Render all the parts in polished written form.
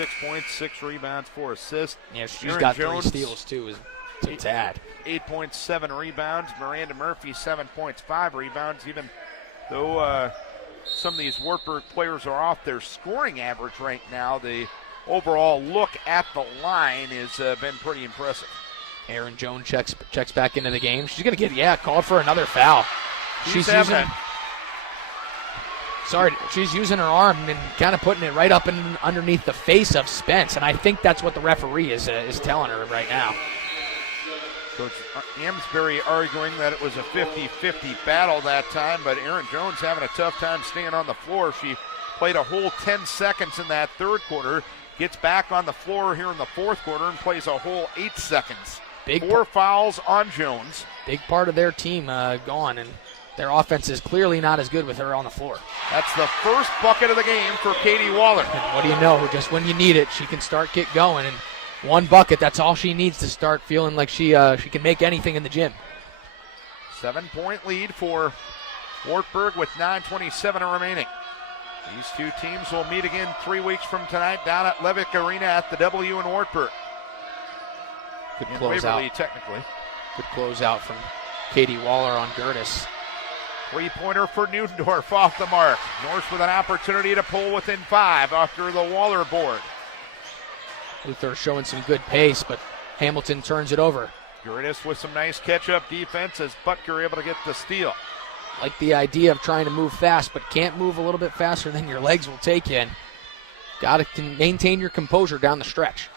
6 points, 6 rebounds, 4 assists. Yeah, she's Erin got Jones, 3 steals too. It's a tad. 8.7 rebounds. Miranda Murphy, 7 points, 5 rebounds. Even though some of these Wartburg players are off their scoring average right now, the overall look at the line has been pretty impressive. Erin Jones checks back into the game. She's going to get, called for another foul. She's using her arm and kind of putting it right up and underneath the face of Spence, and I think that's what the referee is telling her right now. Coach Amsbury arguing that it was a 50-50 battle that time, but Erin Jones having a tough time staying on the floor. She played a whole 10 seconds in that third quarter, gets back on the floor here in the fourth quarter and plays a whole 8 seconds. 4 fouls on Jones. Big part of their team gone, and their offense is clearly not as good with her on the floor. That's the first bucket of the game for Katie Waller. And what do you know? Just when you need it, she can get going. And one bucket, that's all she needs to start feeling like she can make anything in the gym. 7-point lead for Wartburg with 9:27 remaining. These two teams will meet again 3 weeks from tonight down at Levick Arena at the W in Wartburg. Good closeout. Technically. Good closeout from Katie Waller on Gertis. Three-pointer for Newendorf off the mark. Norse with an opportunity to pull within 5 after the Waller board. Luther showing some good pace, but Hamilton turns it over. Gertis with some nice catch-up defense as Butker able to get the steal. Like the idea of trying to move fast, but can't move a little bit faster than your legs will take you. Got to maintain your composure down the stretch.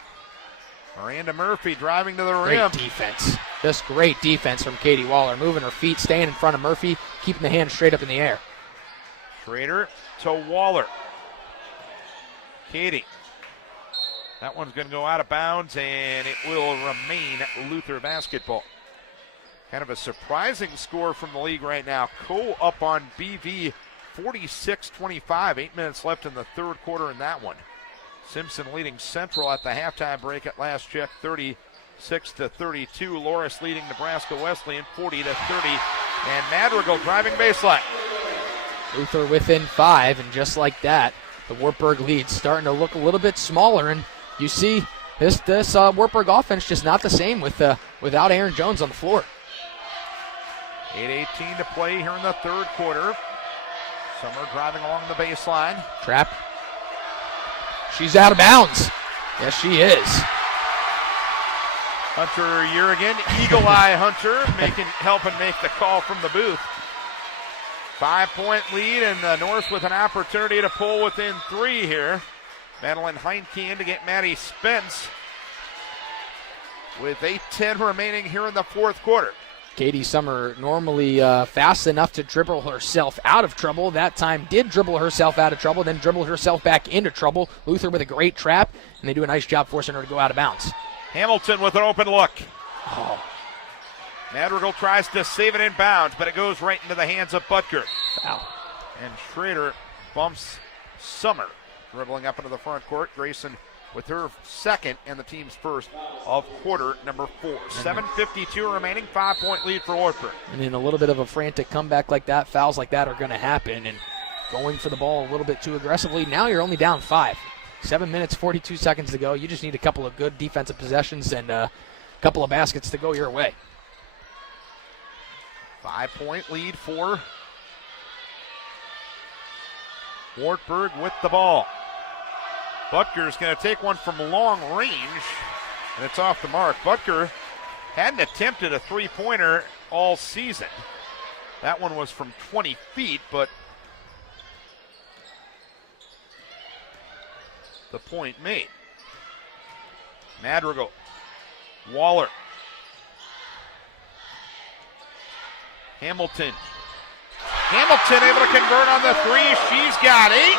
Miranda Murphy driving to the rim. Great defense. Just great defense from Katie Waller. Moving her feet, staying in front of Murphy, keeping the hand straight up in the air. Schrader to Waller. Katie. That one's going to go out of bounds, and it will remain Luther basketball. Kind of a surprising score from the league right now. Cole up on BV 46-25. 8 minutes left in the third quarter in that one. Simpson leading Central at the halftime break at last check, 36-32. Loris leading Nebraska Wesleyan 40-30. And Madrigal driving baseline. Luther within 5, and just like that, the Wartburg lead's starting to look a little bit smaller. And you see this Wartburg offense just not the same without Erin Jones on the floor. 8:18 to play here in the third quarter. Summer driving along the baseline. Trap. She's out of bounds. Yes, she is. Hunter year again. Eagle Eye Hunter helping make the call from the booth. 5-point lead, and the North with an opportunity to pull within 3 here. Madeline Heinke in to get Maddie Spence with 8:10 remaining here in the fourth quarter. Katie Summer normally fast enough to dribble herself out of trouble. That time did dribble herself out of trouble, then dribbled herself back into trouble. Luther with a great trap, and they do a nice job forcing her to go out of bounds. Hamilton with an open look. Oh. Madrigal tries to save it in bounds, but it goes right into the hands of Butker. Foul. And Schrader bumps Summer, dribbling up into the front court. Grayson with her second and the team's first of quarter number 4. 7:52 remaining, 5-point lead for Wartburg. And in a little bit of a frantic comeback like that, fouls like that are going to happen. And going for the ball a little bit too aggressively, now you're only down 5. 7 minutes, 42 seconds to go. You just need a couple of good defensive possessions and a couple of baskets to go your way. 5-point lead for Wartburg with the ball. Butker's going to take one from long range, and it's off the mark. Butker hadn't attempted a three-pointer all season. That one was from 20 feet, but the point made. Madrigal, Waller, Hamilton able to convert on the 3. She's got 8.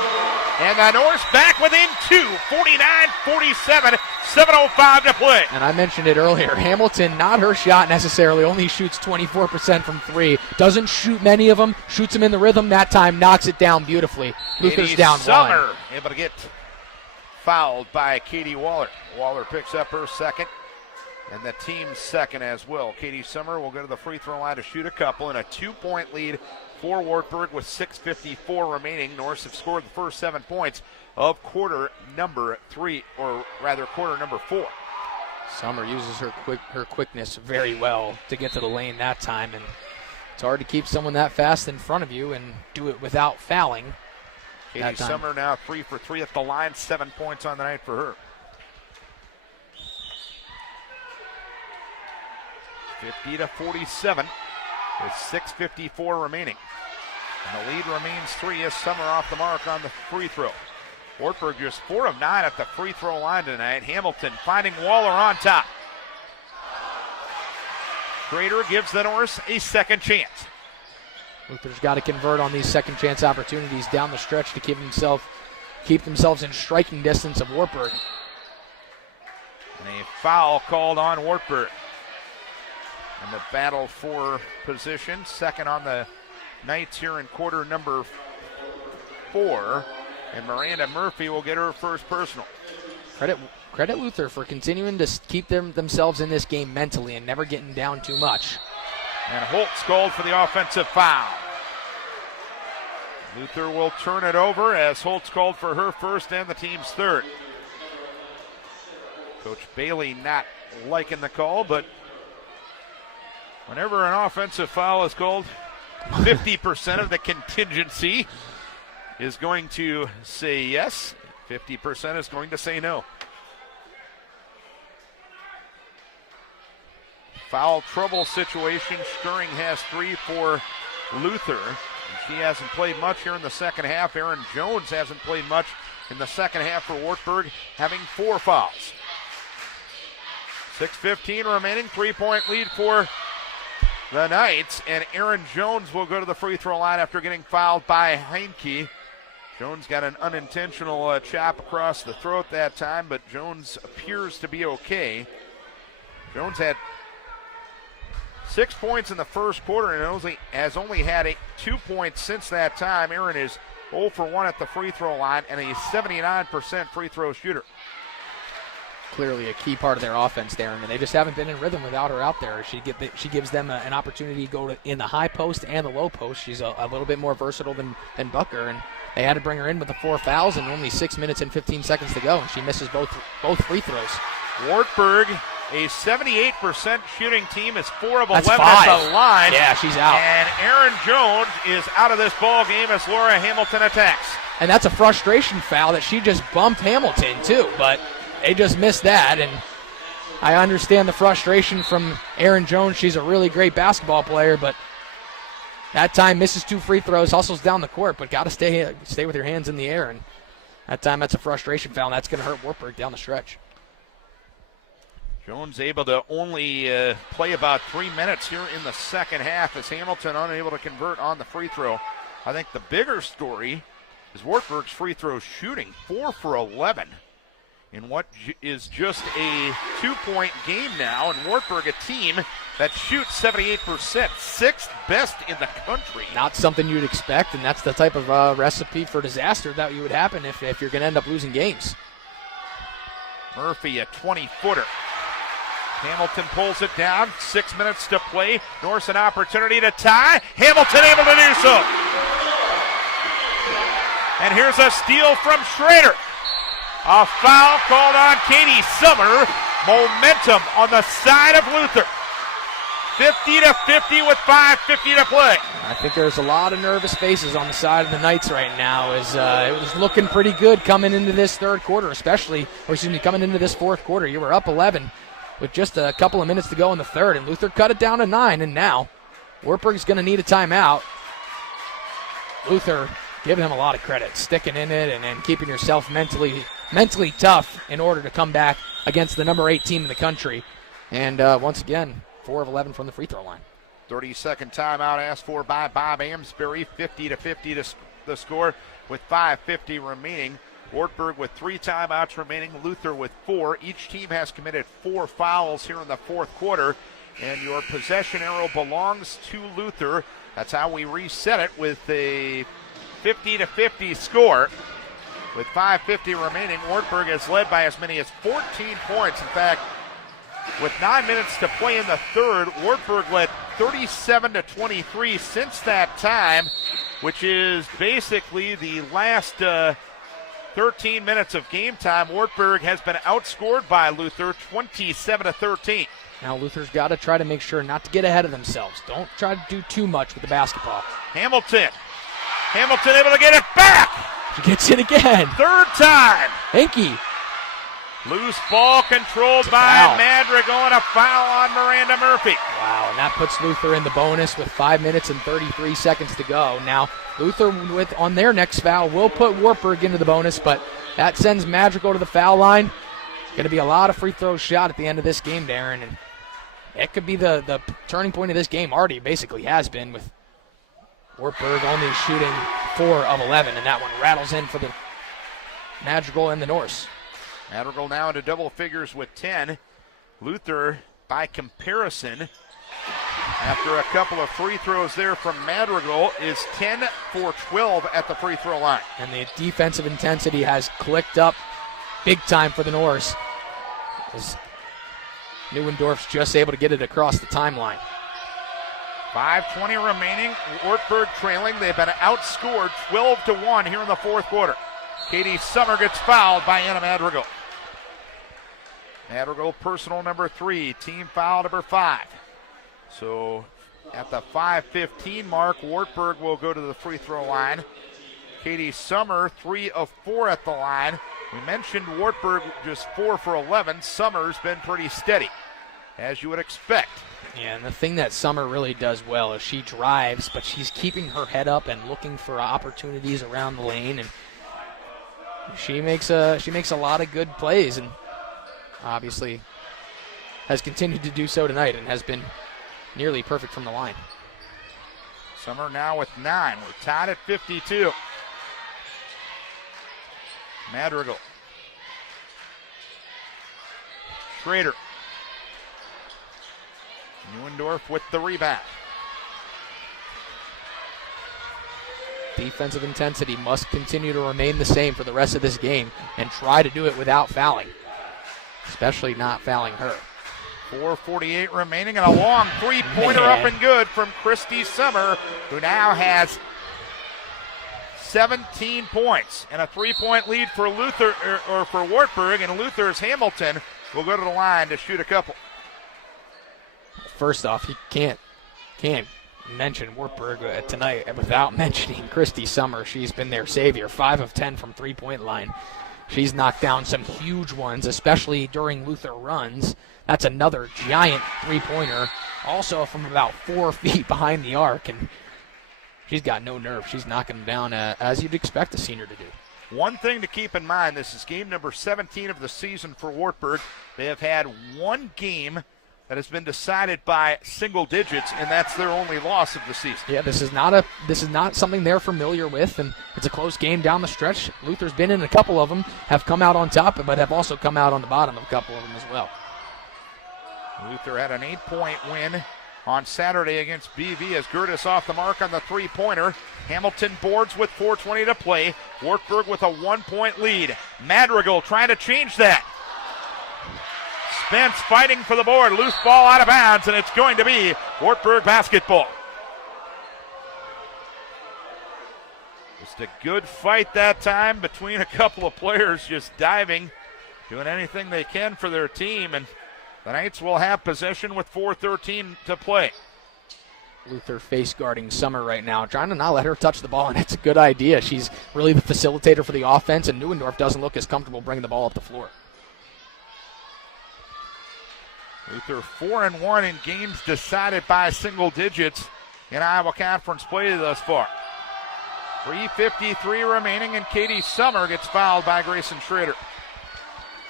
And the Norse back within 2. 49-47. 7:05 to play. And I mentioned it earlier. Hamilton, not her shot necessarily, only shoots 24% from 3. Doesn't shoot many of them. Shoots them in the rhythm. That time knocks it down beautifully. Luther's down 1. Summer able to get fouled by Katie Waller. Waller picks up her second. And the team's second as well. Katie Summer will go to the free throw line to shoot a couple, and a 2-point lead for Wartburg with 6:54 remaining. Norse have scored the first 7 points of quarter number 4. Summer uses her quickness very well to get to the lane that time, and it's hard to keep someone that fast in front of you and do it without fouling. Katie Summer now 3 for 3 at the line, 7 points on the night for her. 50-47 with 6:54 remaining. And the lead remains 3 as Summer off the mark on the free throw. Wartburg just 4 of 9 at the free throw line tonight. Hamilton finding Waller on top. Schrader gives the Norse a second chance. Luther's got to convert on these second chance opportunities down the stretch to keep themselves in striking distance of Wartburg. And a foul called on Wartburg. And the battle for position, second on the Knights here in quarter number 4. And Miranda Murphy will get her first personal. Credit Luther for continuing to keep themselves in this game mentally and never getting down too much. And Holtz called for the offensive foul. Luther will turn it over as Holtz called for her first and the team's third. Coach Bailey not liking the call, but whenever an offensive foul is called, 50% of the contingency is going to say yes. 50% is going to say no. Foul trouble situation. Stirring has 3 for Luther. She hasn't played much here in the second half. Erin Jones hasn't played much in the second half for Wartburg, having 4 fouls. 6:15 remaining. 3-point lead for the Knights, and Erin Jones will go to the free throw line after getting fouled by Heinke. Jones got an unintentional chop across the throat that time, but Jones appears to be okay. Jones had 6 points in the first quarter and has only had 2 points since that time. Erin is 0 for 1 at the free throw line and a 79% free throw shooter. Clearly a key part of their offense there, and they just haven't been in rhythm without her out there. She gives them an opportunity to go in the high post and the low post. She's a little bit more versatile than Bucker, and they had to bring her in with the 4 fouls and only 6 minutes and 15 seconds to go, and she misses both free throws. Wartburg, a 78% shooting team, is 4 of 11 That's 5 at the line. Yeah, she's out. And Erin Jones is out of this ball game as Laura Hamilton attacks. And that's a frustration foul that she just bumped Hamilton too, but they just missed that, and I understand the frustration from Erin Jones. She's a really great basketball player, but that time misses 2 free throws, hustles down the court, but got to stay with your hands in the air, and that time that's a frustration foul, and that's going to hurt Wartburg down the stretch. Jones able to only play about 3 minutes here in the second half as Hamilton unable to convert on the free throw. I think the bigger story is Wartburg's free throw shooting, 4 for 11. In what is just a 2-point game now, and Wartburg, a team that shoots 78%, 6th best in the country. Not something you'd expect, and that's the type of recipe for disaster that would happen if you're going to end up losing games. Murphy, a 20-footer. Hamilton pulls it down, 6 minutes to play. Norse an opportunity to tie. Hamilton able to do so. And here's a steal from Schrader. A foul called on Katie Summer. Momentum on the side of Luther. 50-50 with 5:50 to play. I think there's a lot of nervous faces on the side of the Knights right now. As it was looking pretty good coming into this third quarter, coming into this fourth quarter. You were up 11 with just a couple of minutes to go in the third, and Luther cut it down to 9, and now Wartburg's going to need a timeout. Luther giving him a lot of credit, sticking in it and keeping yourself mentally tough in order to come back against the number 8 team in the country. And once again, 4 of 11 from the free throw line. 30-second timeout asked for by Bob Amsbury. 50-50 to the score with 5:50 remaining. Wartburg with 3 timeouts remaining. Luther with 4. Each team has committed 4 fouls here in the fourth quarter. And your possession arrow belongs to Luther. That's how we reset it with a 50-50 score. With 5:50 remaining, Wartburg is led by as many as 14 points. In fact, With 9 minutes to play in the third, Wartburg led 37-23 since that time, which is basically the last 13 minutes of game time. Wartburg has been outscored by Luther 27-13. Now Luther's got to try to make sure not to get ahead of themselves. Don't try to do too much with the basketball. Hamilton able to get it back. She gets it again. Third time. Henke. Loose ball controlled by Madrigal, and a foul on Miranda Murphy. Wow, and that puts Luther in the bonus with 5 minutes and 33 seconds to go. Now, Luther, on their next foul, will put Wartburg into the bonus, but that sends Madrigal to the foul line. Going to be a lot of free throws shot at the end of this game, Darin, and it could be the turning point of this game. Already basically has been, with Wartburg only shooting 4 of 11, and that one rattles in for the Madrigal and the Norse. Madrigal now into double figures with 10. Luther, by comparison, after a couple of free throws there from Madrigal, is 10 for 12 at the free throw line. And the defensive intensity has clicked up big time for the Norse, as Neuendorf's just able to get it across the timeline. 5:20 remaining. Wartburg trailing. They've been outscored 12-1 here in the fourth quarter. Katie Summer gets fouled by Anna Madrigal. Madrigal, personal number 3, team foul number 5. So at the 5:15 mark, Wartburg will go to the free throw line. Katie Summer, 3 of 4 at the line. We mentioned Wartburg just 4 for 11. Summer's been pretty steady, as you would expect. Yeah, and the thing that Summer really does well is she drives, but she's keeping her head up and looking for opportunities around the lane, and she makes a lot of good plays, and obviously has continued to do so tonight and has been nearly perfect from the line. Summer now with 9. We're tied at 52. Madrigal. Schrader. Neuendorf with the rebound. Defensive intensity must continue to remain the same for the rest of this game and try to do it without fouling, especially not fouling her. 4:48 remaining, and a long three-pointer up and good from Christy Summer, who now has 17 points and a 3-point lead for Luther or for Wartburg, and Luther's Hamilton will go to the line to shoot a couple. First off, you can't mention Wartburg tonight without mentioning Christy Summer. She's been their savior, 5 of 10 from three-point line. She's knocked down some huge ones, especially during Luther runs. That's another giant three-pointer, also from about 4 feet behind the arc, and she's got no nerve. She's knocking them down as you'd expect a senior to do. One thing to keep in mind, this is game number 17 of the season for Wartburg. They have had one game that has been decided by single digits, and that's their only loss of the season. Yeah, this is not something they're familiar with, and it's a close game down the stretch. Luther's been in a couple of them, have come out on top, but have also come out on the bottom of a couple of them as well. Luther had an 8-point win on Saturday against BV as Gertis off the mark on the three-pointer. Hamilton boards with 4:20 to play. Wartburg with a 1-point lead. Madrigal trying to change that. Spence fighting for the board. Loose ball out of bounds, and it's going to be Wartburg basketball. Just a good fight that time between a couple of players just diving, doing anything they can for their team, and the Knights will have possession with 4:13 to play. Luther face guarding Summer right now, trying to not let her touch the ball, and it's a good idea. She's really the facilitator for the offense, and Neuendorf doesn't look as comfortable bringing the ball up the floor. Luther 4-1 in games decided by single digits in Iowa Conference play thus far. 3:53 remaining, and Katie Summer gets fouled by Grayson Schrader.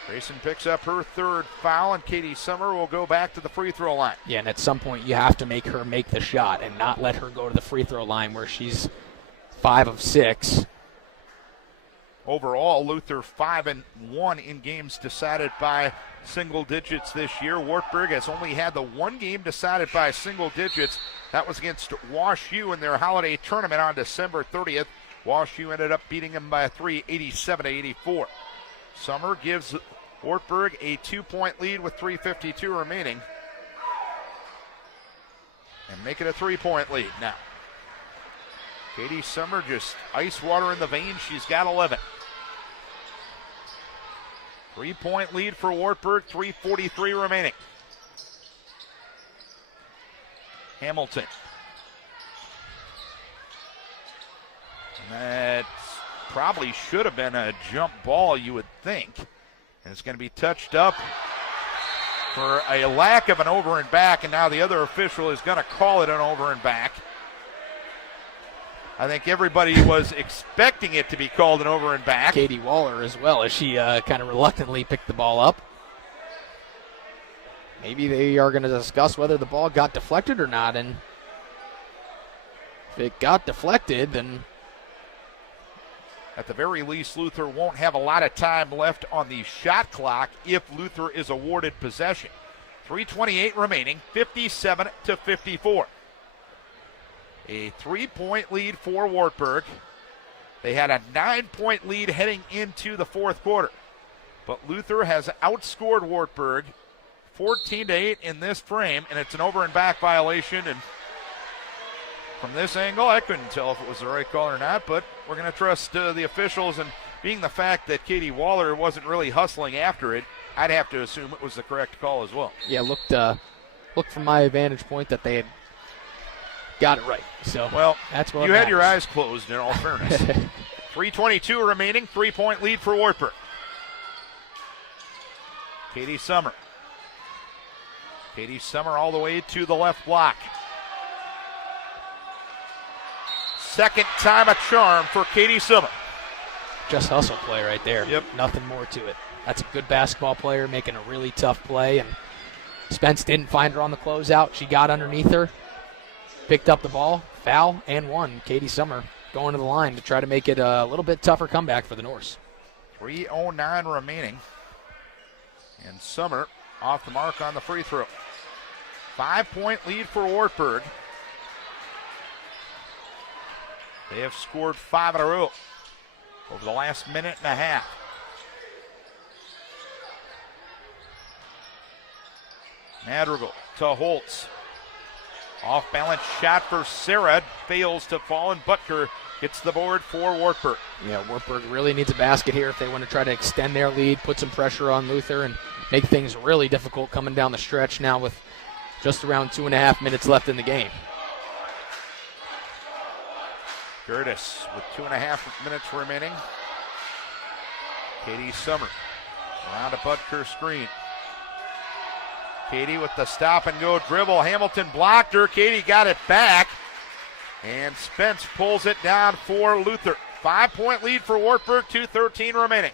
Grayson picks up her 3rd foul, and Katie Summer will go back to the free throw line. Yeah, and at some point you have to make her make the shot and not let her go to the free throw line where she's 5 of 6. Overall, Luther 5-1 in games decided by single digits this year. Wartburg has only had the one game decided by single digits. That was against Wash U in their holiday tournament on December 30th. Wash U ended up beating them by 3, 87-84. Summer gives Wartburg a 2-point lead with 3:52 remaining. And make it a 3-point lead now. Katie Summer just ice water in the veins. She's got 11. 3-point lead for Wartburg, 3:43 remaining. Hamilton. And that probably should have been a jump ball, you would think. And it's going to be touched up for a lack of an over and back, and now the other official is going to call it an over and back. I think everybody was expecting it to be called an over and back. Katie Waller as well, as she kind of reluctantly picked the ball up. Maybe they are going to discuss whether the ball got deflected or not, and if it got deflected, then at the very least, Luther won't have a lot of time left on the shot clock if Luther is awarded possession. 3:28 remaining, 57-54. A 3-point lead for Wartburg. They had a 9-point lead heading into the fourth quarter. But Luther has outscored Wartburg 14-8 in this frame, and it's an over and back violation. And from this angle, I couldn't tell if it was the right call or not, but we're going to trust the officials, and being the fact that Katie Waller wasn't really hustling after it, I'd have to assume it was the correct call as well. Yeah, looked from my vantage point that they had got it right. So well, that's what you had your eyes closed, in all fairness. 3:22 remaining, 3-point lead for Wartburg. Katie Summer. Katie Summer all the way to the left block. Second time a charm for Katie Summer. Just hustle play right there. Yep. Nothing more to it. That's a good basketball player making a really tough play, and Spence didn't find her on the closeout. She got underneath her, picked up the ball, foul, and won. Katie Summer going to the line to try to make it a little bit tougher comeback for the Norse. 3:09 remaining. And Summer off the mark on the free throw. 5-point lead for Wartburg. They have scored 5 in a row over the last minute and a half. Madrigal to Holtz. Off-balance shot for Sarah. Fails to fall, and Butker gets the board for Wartburg. Yeah, Wartburg really needs a basket here if they want to try to extend their lead, put some pressure on Luther, and make things really difficult coming down the stretch now with just around 2.5 minutes left in the game. Curtis with 2.5 minutes remaining. Katie Summer around a Butker screen. Katie with the stop-and-go dribble. Hamilton blocked her. Katie got it back. And Spence pulls it down for Luther. 5-point lead for Wartburg, 2:13 remaining.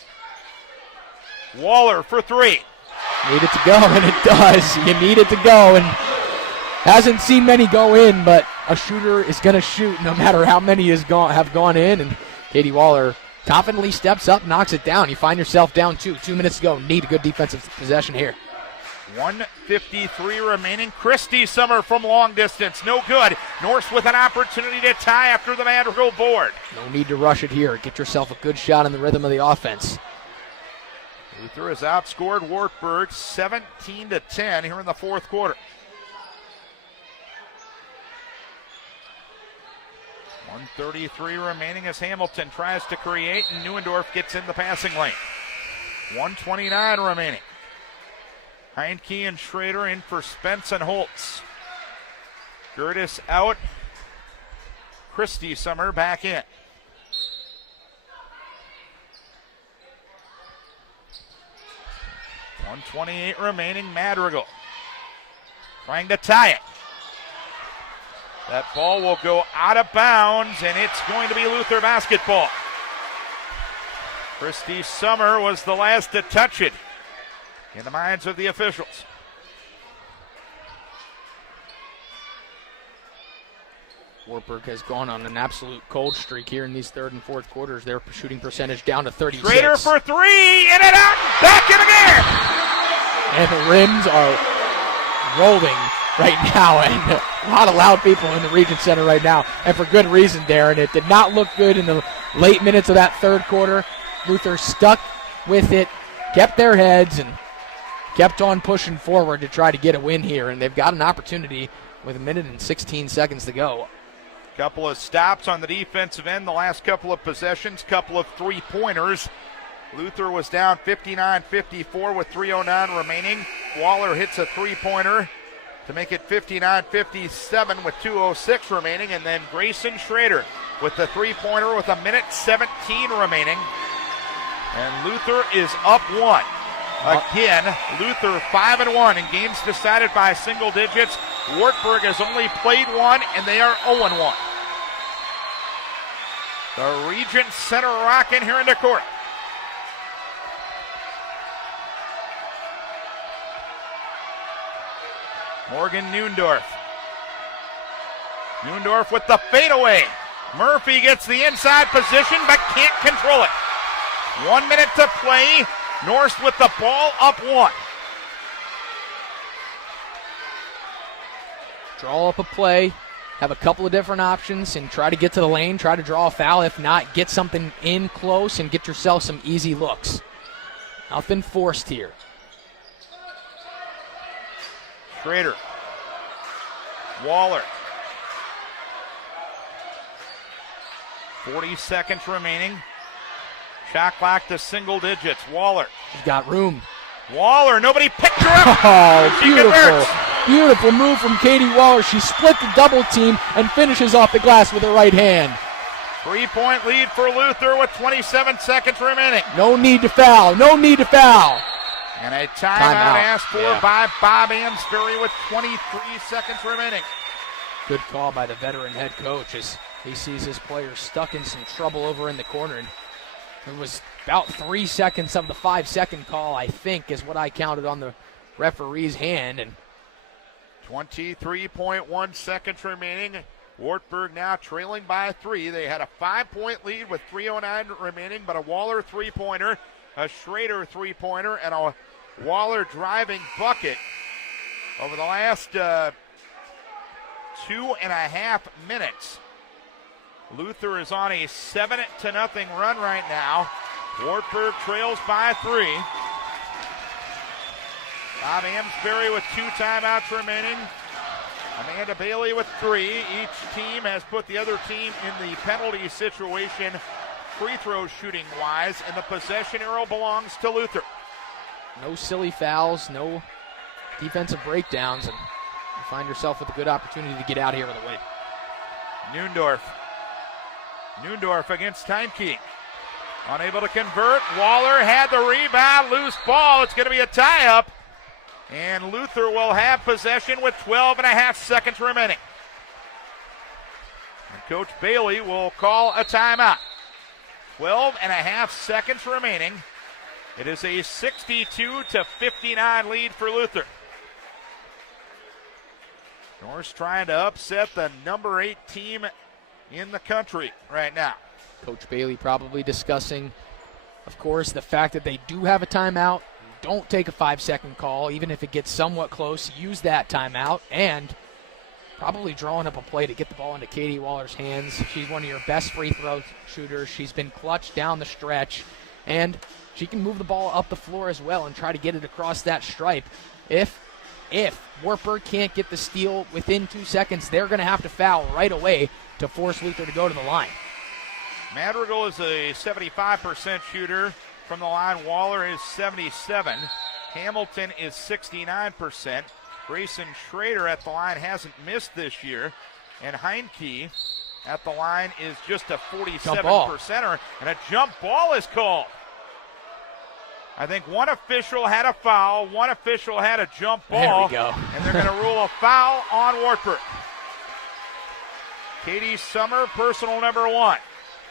Waller for 3. Need it to go, and it does. You need it to go, and hasn't seen many go in, but a shooter is going to shoot no matter how many have gone in. And Katie Waller confidently steps up, knocks it down. You find yourself down 2. 2 minutes to go. Need a good defensive possession here. 1:53 remaining. Christy Summer from long distance. No good. Norse with an opportunity to tie after the Madrigal board. No need to rush it here. Get yourself a good shot in the rhythm of the offense. Luther has outscored Wartburg 17-10 here in the fourth quarter. 1:33 remaining as Hamilton tries to create, and Neuendorf gets in the passing lane. 1:29 remaining. Heinke and Schrader in for Spence and Holtz. Gertis out. Christy Summer back in. .128 remaining. Madrigal trying to tie it. That ball will go out of bounds, and it's going to be Luther basketball. Christy Summer was the last to touch it in the minds of the officials. Wartburg has gone on an absolute cold streak here in these third and fourth quarters. Their shooting percentage down to 36. Schrader for 3, in and out, back in again! And the rims are rolling right now, and a lot of loud people in the Region Center right now, and for good reason, Darin. It did not look good in the late minutes of that third quarter. Luther stuck with it kept their heads and kept on pushing forward to try to get a win here, and they've got an opportunity with 1 minute and 16 seconds to go. Couple of stops on the defensive end the last couple of possessions, couple of three-pointers. Luther was down 59-54 with 3:09 remaining. Waller hits a three-pointer to make it 59-57 with 2:06 remaining, and then Grayson Schrader with the three-pointer with 1 minute 17 remaining. And Luther is up one. Again, Luther 5-1 in games decided by single digits. Wartburg has only played one, and they are 0-1. The Regent Center rocking here in the court. Morgan Neundorf. Neundorf with the fadeaway. Murphy gets the inside position but can't control it. 1 minute to play. Norse with the ball up one. Draw up a play, have a couple of different options, and try to get to the lane, try to draw a foul. If not, get something in close and get yourself some easy looks. Nothing forced here. Schrader. Waller. 40 seconds remaining. Shot clock to single digits. Waller. She's got room. Waller, nobody picked her up. Oh, She converts. Beautiful move from Katie Waller. She split the double team and finishes off the glass with her right hand. 3-point lead for Luther with 27 seconds remaining. No need to foul. No need to foul. And a timeout asked for Yeah. by Bob Amsbury with 23 seconds remaining. Good call by the veteran head coach as he sees his players stuck in some trouble over in the corner. And it was about 3 seconds of the 5-second call, I think, is what I counted on the referee's hand. And 23.1 seconds remaining. Wartburg now trailing by 3. They had a 5-point lead with 3:09 remaining, but a Waller three-pointer, a Schrader three-pointer, and a Waller driving bucket over the last 2.5 minutes. Luther is on a 7-0 run right now. Wartburg trails by 3. Bob Amsbury with 2 timeouts remaining. Amanda Bailey with 3. Each team has put the other team in the penalty situation free throw shooting wise, and the possession arrow belongs to Luther. no silly fouls, no defensive breakdowns, and you find yourself with a good opportunity to get out here with a win. Neundorf against Timke. Unable to convert. Waller had the rebound. Loose ball. It's going to be a tie-up. And Luther will have possession with 12.5 seconds remaining. And Coach Bailey will call a timeout. 12.5 seconds remaining. It is a 62-59 lead for Luther. Norse trying to upset the number 8 team in the country right now. Coach Bailey probably discussing, of course, the fact that they do have a timeout. Don't take a 5-second call, even if it gets somewhat close. Use that timeout, and probably drawing up a play to get the ball into Katie Waller's hands. She's one of your best free throw shooters. She's been clutch down the stretch, and she can move the ball up the floor as well and try to get it across that stripe. If Wartburg can't get the steal within 2 seconds, they're going to have to foul right away to force Luther to go to the line. Madrigal is a 75% shooter from the line. Waller is 77%. Hamilton is 69%. Grayson Schrader at the line hasn't missed this year. And Heinke at the line is just a 47%er. And a jump ball is called. I think one official had a foul, one official had a jump ball. There we go. And they're going to rule a foul on Wartburg. Katie Summer, personal number 1.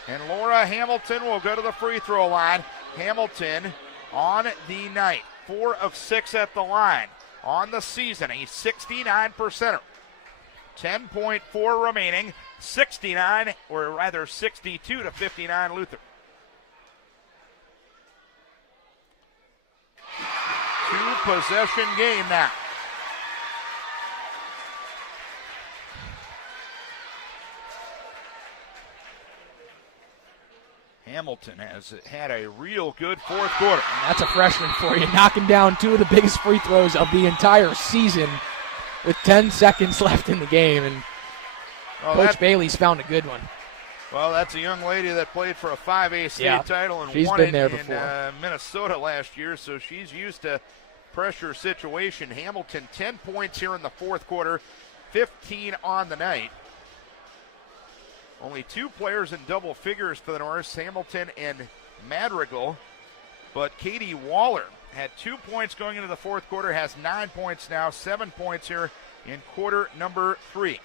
And Laura Hamilton will go to the free throw line. Hamilton on the night, 4 of 6 at the line. On the season, a 69%er. 10.4 remaining, 62-59 Luther. 2-possession game now. Hamilton has had a real good fourth quarter. And that's a freshman for you, knocking down two of the biggest free throws of the entire season with 10 seconds left in the game. And Coach Bailey's found a good one. Well, that's a young lady that played for a 5A state title and she's won been it there in before. Minnesota last year, so she's used to pressure situation. Hamilton 10 points here in the fourth quarter, 15 on the night. Only two players in double figures for the Norse, Hamilton and Madrigal. But Katie Waller had 2 points going into the fourth quarter, has 9 points now, 7 points here in quarter number 3.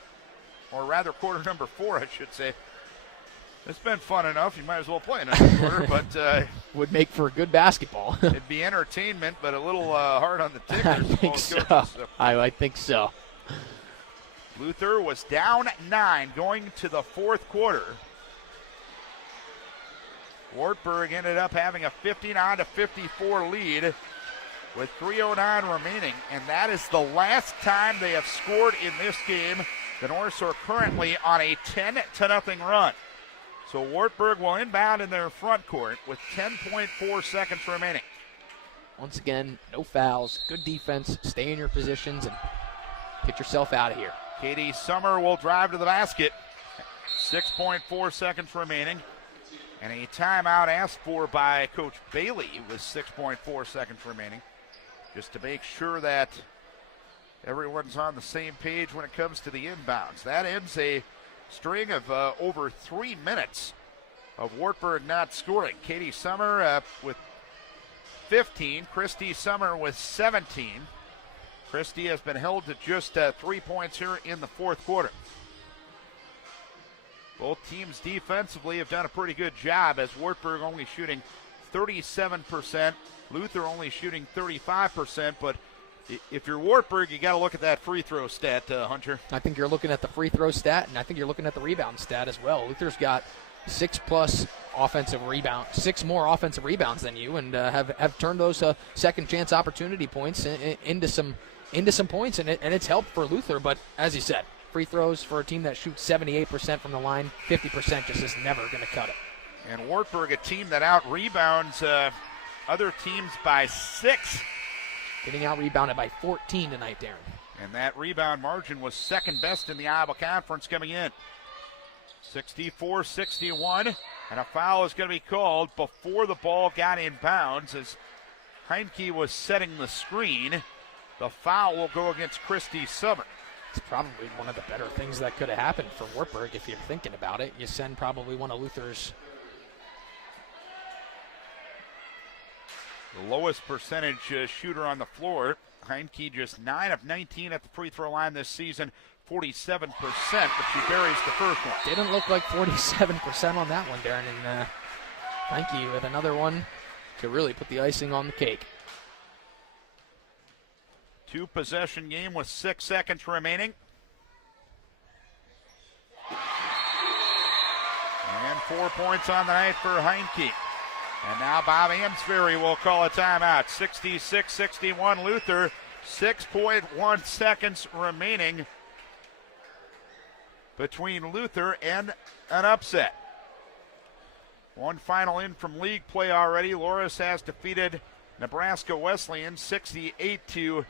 Or rather, quarter number 4, I should say. It's been fun enough. You might as well play another quarter, but would make for good basketball. It'd be entertainment, but a little hard on the tickers. I think so. I think so. Luther was down 9 going to the fourth quarter. Wartburg ended up having a 59-54 lead with 3:09 remaining, and that is the last time they have scored in this game. The Norse are currently on a 10-0 run. So Wartburg will inbound in their front court with 10.4 seconds remaining. Once again, no fouls, good defense, stay in your positions, and get yourself out of here. Katie Summer will drive to the basket. 6.4 seconds remaining. And a timeout asked for by Coach Bailey with 6.4 seconds remaining. Just to make sure that everyone's on the same page when it comes to the inbounds. That ends a string of over 3 minutes of Wartburg not scoring. Katie Summer with 15. Christy Summer with 17. Christy has been held to just 3 points here in the fourth quarter. Both teams defensively have done a pretty good job, as Wartburg only shooting 37%, Luther only shooting 35%, but if you're Wartburg, you got to look at that free throw stat, Hunter. I think you're looking at the free throw stat, and I think you're looking at the rebound stat as well. Luther's got 6 more offensive rebounds than you, and have turned those second chance opportunity points into some points, and it's helped for Luther. But as you said, free throws for a team that shoots 78% from the line, 50% just is never going to cut it. And Wartburg, a team that out rebounds other teams by 6. Getting out-rebounded by 14 tonight, Darin. And that rebound margin was second best in the Iowa Conference coming in. 64-61, and a foul is going to be called before the ball got in bounds as Heinke was setting the screen. The foul will go against Christy Summer. It's probably one of the better things that could have happened for Wartburg if you're thinking about it. You send probably one of Luther's the lowest percentage shooter on the floor. Heinke just 9 of 19 at the free throw line this season, 47%, but she buries the first one. Didn't look like 47% on that one, Darin, and Heinke with another one to really put the icing on the cake. 2-possession game with 6 seconds remaining. And 4 points on the night for Heinke. And now Bob Ansberry will call a timeout. 66-61 Luther, 6.1 seconds remaining between Luther and an upset. One final in from league play already. Loras has defeated Nebraska Wesleyan 68-55.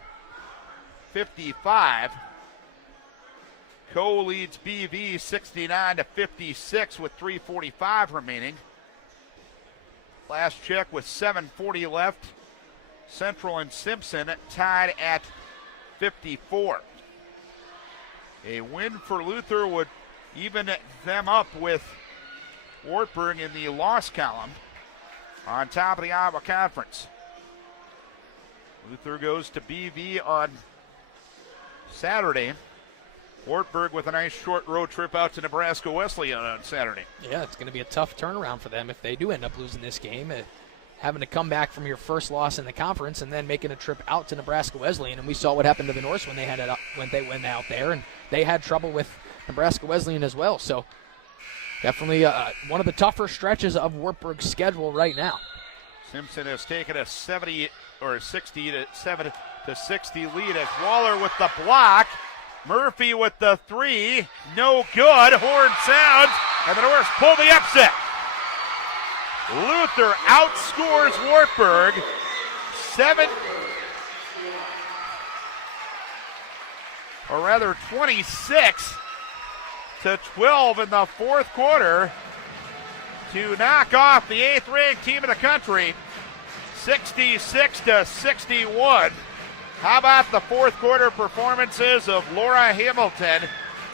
Co leads BV 69-56 with 3:45 remaining. Last check with 7:40 left. Central and Simpson tied at 54. A win for Luther would even them up with Wartburg in the loss column on top of the Iowa Conference. Luther goes to BV on Saturday. Wartburg with a nice short road trip out to Nebraska Wesleyan on Saturday. Yeah, it's going to be a tough turnaround for them if they do end up losing this game. Having to come back from your first loss in the conference and then making a trip out to Nebraska Wesleyan. And we saw what happened to the Norse when they went out there, and they had trouble with Nebraska Wesleyan as well. So definitely one of the tougher stretches of Wartburg's schedule right now. Simpson has taken a 60 to 60 lead as Waller with the block. Murphy with the 3, no good. Horn sounds, and the Norse pull the upset. Luther outscores Wartburg 26-12 in the fourth quarter to knock off the 8th-ranked team in the country, 66-61. How about the fourth quarter performances of Laura Hamilton?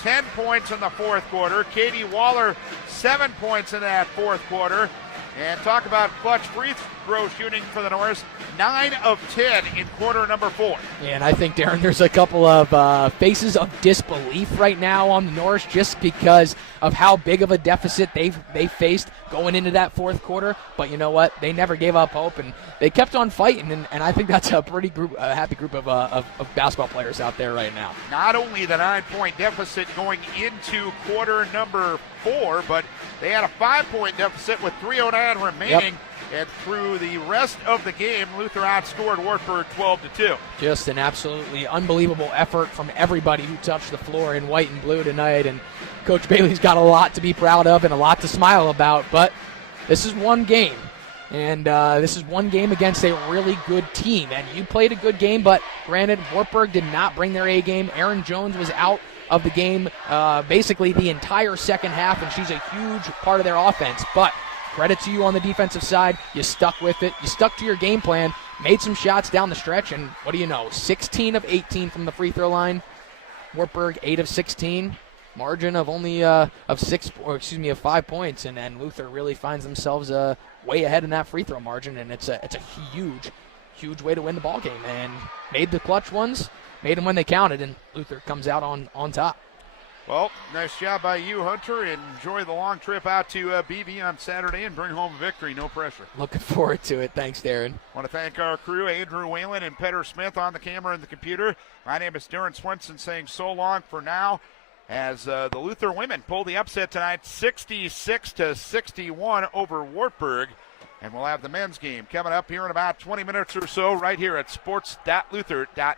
10 points in the fourth quarter. Katie Waller, 7 points in that fourth quarter. And talk about clutch free throw shooting for the Norse, 9 of 10 in quarter number 4. And I think, Darin, there's a couple of faces of disbelief right now on the Norse just because of how big of a deficit they faced going into that fourth quarter. But you know what? They never gave up hope, and they kept on fighting. And I think that's a pretty happy group of basketball players out there right now. Not only the 9-point deficit going into quarter number 4, but they had a 5-point deficit with 3:09 remaining. Yep. And through the rest of the game, Luther outscored Wartburg 12-2. Just an absolutely unbelievable effort from everybody who touched the floor in white and blue tonight. And Coach Bailey's got a lot to be proud of and a lot to smile about. But this is one game. And this is one game against a really good team. And you played a good game, but granted, Wartburg did not bring their A game. Erin Jones was out of the game basically the entire second half, and she's a huge part of their offense. But credit to you on the defensive side. You stuck with it. You stuck to your game plan, made some shots down the stretch, and what do you know? 16 of 18 from the free throw line. Wartburg 8 of 16. Margin of only of 5 points, and then Luther really finds themselves way ahead in that free throw margin, and it's a huge way to win the ball game. And made the clutch ones, made them when they counted, and Luther comes out on top. Well, nice job by you, Hunter. Enjoy the long trip out to BV on Saturday and bring home a victory. No pressure. Looking forward to it. Thanks, Darin. Want to thank our crew, Andrew Whalen and Petter Smith on the camera and the computer. My name is Darin Svenson saying so long for now as the Luther women pull the upset tonight, 66-61 over Wartburg. And we'll have the men's game coming up here in about 20 minutes or so right here at sports.luther.com.